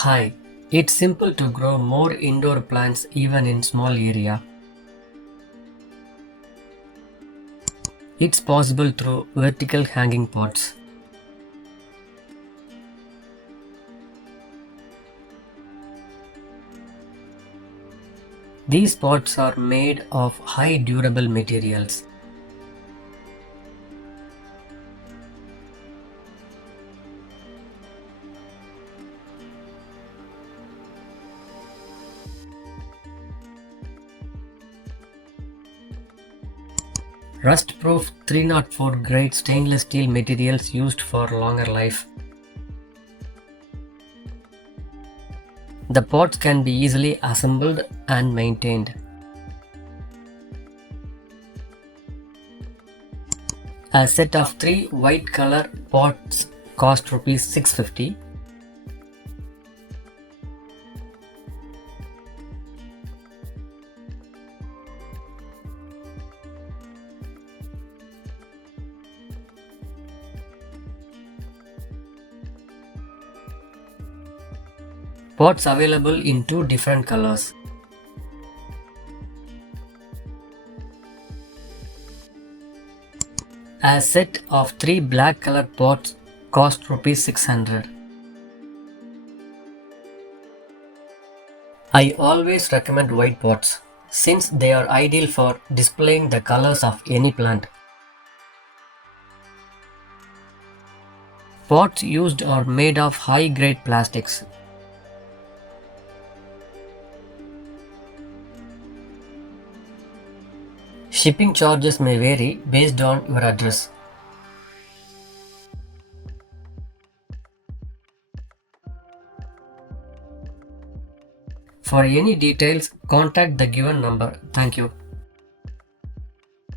Hi, it's simple to grow more indoor plants even in small area. It's possible through vertical hanging pots. These pots are made of high durable materials. Rust-proof 304 grade stainless steel materials used for longer life. The pots can be easily assembled and maintained. A set of 3 white color pots cost Rs 650. Pots available in 2 different colors. A set of 3 black color pots cost Rs 600. I always recommend white pots since they are ideal for displaying the colors of any plant. Pots used are made of high grade plastics. Shipping charges may vary based on your address. For any details, contact the given number. Thank you.